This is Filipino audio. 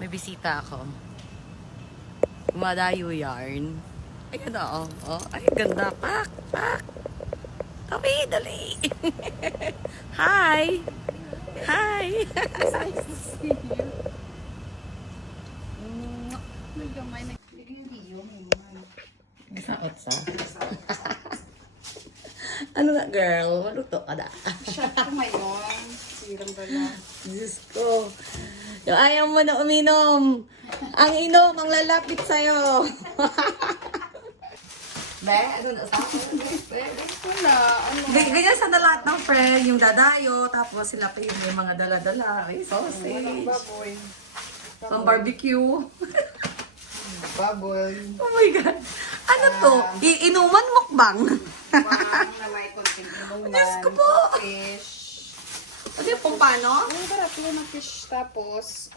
May bisita ako. Dumadayo yarn. Ayan o. Oh. Ay, ganda. Pak! Pak! Tabi, dali! Hi! Hi! Nice to see you. Nagkamay na yung Gisaot sa. Ano nga, girl? Maluto ka na. shot ko ngayon. Sirang dala. Diyos ko. Yung ayaw mo na uminom. Ang inom, ang lalapit sa'yo. Be, ano na sa akin? Wala. Ano? Ganyan sana lahat ng friend, yung dadayo, tapos sila pa yung may mga dala-dala. Ay, Walang sausage. baboy. Pang barbecue. Baboy. Oh my God. Ano to? Inuman mukbang. Wang na may konting inuman. Diyos ko po. Fish. Ano yung paano? Ang sarap yun ng fish tapos